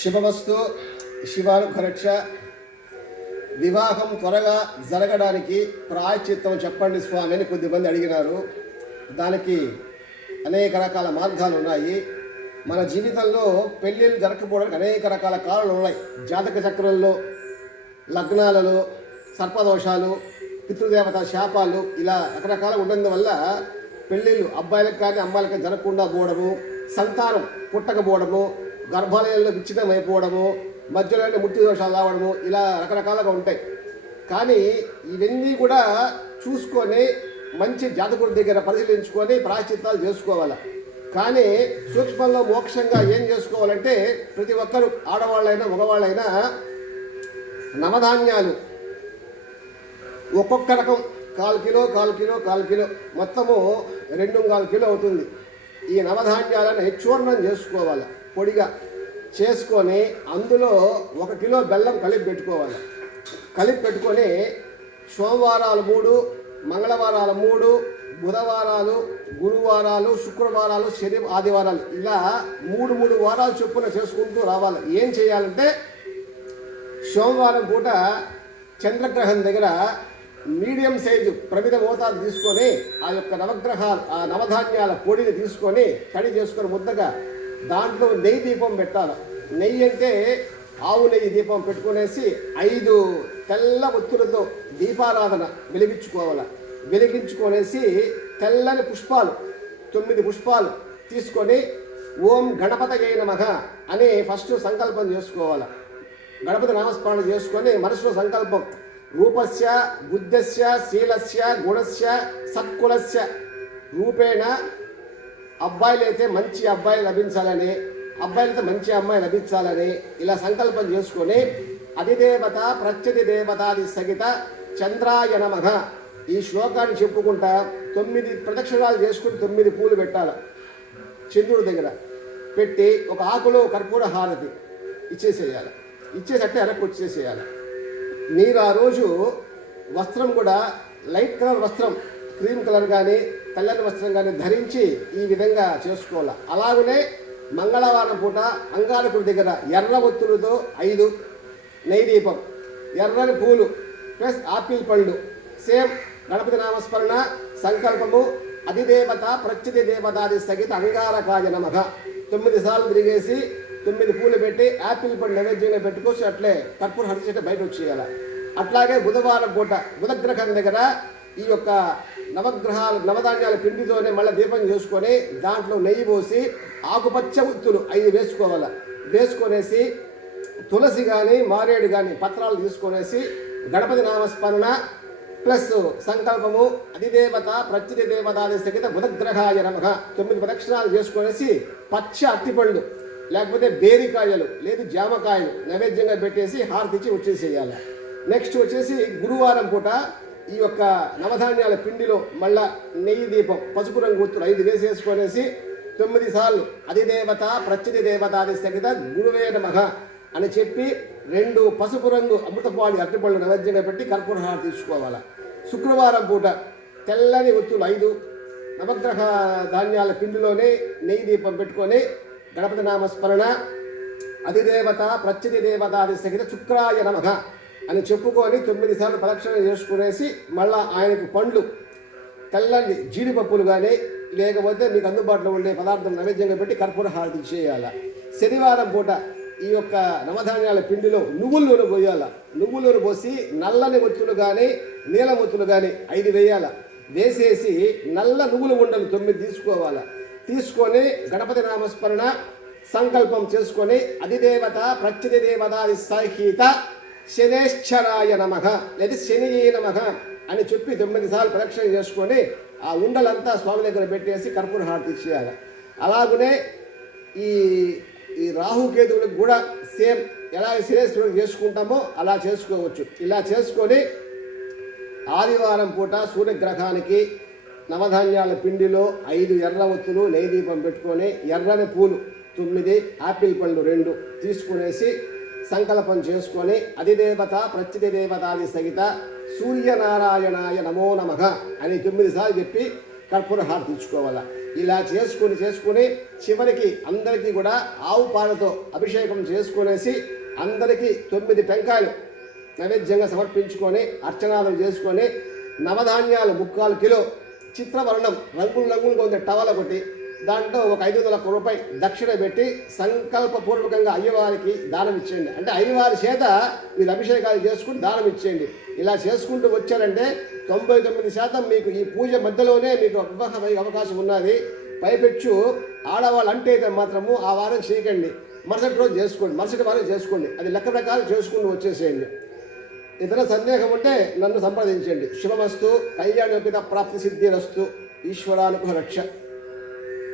శుభమస్తు. శివానుకరక్ష. వివాహం త్వరగా జరగడానికి ప్రాయశ్చిత్తం చెప్పండి స్వామి అని కొద్దిమంది అడిగినారు. దానికి అనేక రకాల మార్గాలు ఉన్నాయి. మన జీవితంలో పెళ్ళిళ్ళు జరగకపోవడానికి అనేక రకాల కారణాలు ఉన్నాయి. జాతక చక్రంలో, లగ్నాలలో, సర్పదోషాలు, పితృదేవత శాపాలు, ఇలా రకరకాలుగా ఉన్నందువల్ల పెళ్ళిళ్ళు అబ్బాయిలకు కానీ అమ్మాయిలకు కానీ జరగకుండా పోవడము, సంతానం పుట్టకపోవడము, గర్భాలయంలో విచ్ఛిన్నం అయిపోవడము, మధ్యలోనే మృత్యు దోషాలు రావడము, ఇలా రకరకాలుగా ఉంటాయి. కానీ ఇవన్నీ కూడా చూసుకొని మంచి జాతకుడి దగ్గర పరిశీలించుకొని ప్రాయశ్చిత్తాలు చేసుకోవాలి. కానీ సూక్ష్మంలో మోక్షంగా ఏం చేసుకోవాలంటే ప్రతి ఒక్కరు, ఆడవాళ్ళైనా మగవాళ్ళైనా, నవధాన్యాలు ఒక్కొక్క రకం 1/4 కిలో మొత్తము 2.25 కిలో అవుతుంది. ఈ నవధాన్యాలను చూర్ణం చేసుకోవాలి. పొడిగా చేసుకొని అందులో 1 కిలో బెల్లం కలిపి పెట్టుకోవాలి. కలిపి పెట్టుకొని సోమవారాలు 3, మంగళవారాలు 3, బుధవారాలు, గురువారాలు, శుక్రవారాలు, శని, ఆదివారాలు, ఇలా 3 వారాలు చొప్పున చేసుకుంటూ రావాలి. ఏం చేయాలంటే సోమవారం పూట చంద్రగ్రహం దగ్గర మీడియం సైజు ప్రమిద మోతాదు తీసుకొని ఆ యొక్క ఆ నవధాన్యాల పొడిని తీసుకొని తడి చేసుకొని ముద్దగా దాంట్లో నెయ్యి దీపం పెట్టాలి. నెయ్యి అంటే ఆవు నెయ్యి దీపం పెట్టుకునేసి 5 తెల్ల ఒత్తులతో దీపారాధన వెలిగించుకోవాలి. వెలిగించుకొనేసి తెల్లని పుష్పాలు 9 పుష్పాలు తీసుకొని ఓం గణపతయే నమః అని ఫస్ట్ సంకల్పం చేసుకోవాలి. గణపతి నామస్మరణ చేసుకొని మనసులో సంకల్పం, రూపస్య బుద్ధస్య శీలస్య గుణస్య సత్కులస్య రూపేణ, అబ్బాయిలైతే మంచి అబ్బాయి లభించాలని, అబ్బాయిలైతే మంచి అమ్మాయి లభించాలని ఇలా సంకల్పం చేసుకొని అధిదేవత ప్రత్యధి దేవతాది సహిత చంద్రాయ నమః ఈ శ్లోకాన్ని చెప్పుకుంటా 9 ప్రదక్షిణాలు చేసుకుని 9 పూలు పెట్టాలి. చంద్రుడి దగ్గర పెట్టి ఒక ఆకులో కర్పూర హారతి ఇచ్చేసేయాలి. ఇచ్చేసట్టే వెనక్కి వచ్చేసేయాలి. మీరు ఆ రోజు వస్త్రం కూడా లైట్ కలర్ వస్త్రం, క్రీమ్ కలర్ కానీ తెల్లని వస్త్రం కానీ ధరించి ఈ విధంగా చేసుకోవాలి. అలాగనే మంగళవారం పూట అంగారకుడి దగ్గర ఎర్ర ఒత్తులతో 5 నెయ్యి దీపం, ఎర్రని పూలు ప్లస్ ఆపిల్ పళ్ళు, సేమ్ గణపతి నామస్మరణ సంకల్పము, అధిదేవత ప్రత్యధి దేవతాది సహిత అంగారకాయ నమః 9 సార్లు తిరిగేసి 9 పూలు పెట్టి యాపిల్ పండు నైవేద్యంగా పెట్టుకోసి అట్లే కర్పూర హరిత చెట్టు బయట వచ్చేయాలి. అట్లాగే బుధవారం పూట బుధగ్రహం దగ్గర ఈ యొక్క నవధాన్యాల పిండితోనే మళ్ళీ దీపం చేసుకొని దాంట్లో నెయ్యి పోసి ఆకుపచ్చ ఉత్తులు 5 వేసుకోవాలి. వేసుకొనేసి తులసి కానీ మారేడు కానీ పత్రాలు తీసుకొనేసి గణపతి నామస్మరణ ప్లస్ సంకల్పము, అధిదేవత ప్రత్యధి దేవతాది సహిత బుధగ్రహాయ నమః 9 ప్రదక్షిణాలు చేసుకొనేసి పచ్చ అట్టిపళ్ళు లేకపోతే బేరికాయలు లేదు జామకాయలు నైవేద్యంగా పెట్టేసి హారతిచ్చి వచ్చేసేయాలి. నెక్స్ట్ వచ్చేసి గురువారం పూట ఈ యొక్క నవధాన్యాల పిండిలో మళ్ళా నెయ్యి దీపం పసుపు రంగు గుర్తులు 5 వేసేసుకొనేసి 9 సార్లు అధిదేవత ప్రత్యధి దేవతాది సహిత గురువే నమః అని చెప్పి 2 పసుపు రంగు అమృతపాలి అరటిపళ్ళు నైవేద్యంగా పెట్టి కర్పూర హారతి తీసుకోవాలి. శుక్రవారం పూట తెల్లని ఒత్తులు 5 నవగ్రహ ధాన్యాల పిండిలోనే నెయ్యి దీపం పెట్టుకొని గణపతి నామస్మరణ అధిదేవత ప్రత్యధి దేవతాది సహిత శుక్రాయ నమః అని చెప్పుకొని 9 సార్లు ప్రదక్షిణ చేసుకునేసి మళ్ళా ఆయనకు పండ్లు తెల్లని జీడిపప్పులు కానీ లేకపోతే మీకు అందుబాటులో ఉండే పదార్థం నైవేద్యంగా పెట్టి కర్పూర హారతి చేయాలి. శనివారం పూట ఈ యొక్క నవధాన్యాల పిండిలో నువ్వుల నూనె పోయాలి. నువ్వుల నూనె పోసి నల్లని ఒత్తులు కానీ నీలం ఒత్తులు కానీ 5 వేయాలి. వేసేసి నల్ల నువ్వుల ఉండలు 9 తీసుకోవాలి. తీసుకొని గణపతి నామస్మరణ సంకల్పం చేసుకొని అధిదేవత ప్రత్యధి దేవతాది సహిత శనేశ్వరాయ నమః లేదా శనియే నమః అని చెప్పి 9 సార్లు ప్రదక్షిణ చేసుకొని ఆ ఉండలంతా స్వామి దగ్గర పెట్టేసి కర్పూర హారతి ఇచ్చేయాలి. అలాగనే ఈ రాహుకేతువులకు కూడా సేమ్ ఎలా శనేశ్వరుడు చేసుకుంటామో అలా చేసుకోవచ్చు. ఇలా చేసుకొని ఆదివారం పూట సూర్యగ్రహానికి నవధాన్యాల పిండిలో 5 ఎర్ర ఒత్తులు నెయ్యి దీపం పెట్టుకొని ఎర్రని పూలు 9 ఆపిల్ పళ్ళు 2 తీసుకునేసి సంకల్పం చేసుకొని అధిదేవత ప్రత్యధి దేవతాది సహిత సూర్యనారాయణాయ నమో నమః అని 9 సార్లు చెప్పి కర్పూర హారతి ఇచ్చుకోవాలి. ఇలా చేసుకుని చివరికి అందరికీ కూడా ఆవు పాలతో అభిషేకం చేసుకునేసి అందరికీ 9 టెంకాయలు నైవేద్యంగా సమర్పించుకొని అర్చనాలు చేసుకొని నవధాన్యాలు 3/4 కిలో చిత్రవర్ణం రంగులుగా ఉంది టవల్ ఒకటి దాంట్లో ఒక 500 రూపాయి దక్షిణ పెట్టి సంకల్పపూర్వకంగా అయ్యవారికి దానం ఇచ్చేయండి. అంటే అయ్యవారి చేత మీరు అభిషేకాలు చేసుకుని దానం ఇచ్చేయండి. ఇలా చేసుకుంటూ వచ్చారంటే 99% మీకు ఈ పూజ మధ్యలోనే మీకు వివాహం అయ్యే అవకాశం ఉన్నది. పైపెచ్చు ఆడవాళ్ళు అంటే మాత్రము ఆ వారం చేయకండి, మరుసటి రోజు చేసుకోండి, మరుసటి వారం చేసుకోండి. అది లెక్క ప్రకారం చేసుకుంటూ వచ్చేసేయండి. ఏదైనా సందేహం ఉంటే నన్ను సంప్రదించండి. శుభమస్తు, కళ్యాణోపిత ప్రాప్తి సిద్ధిరస్తు, ఈశ్వరానుగ్రహ రక్ష.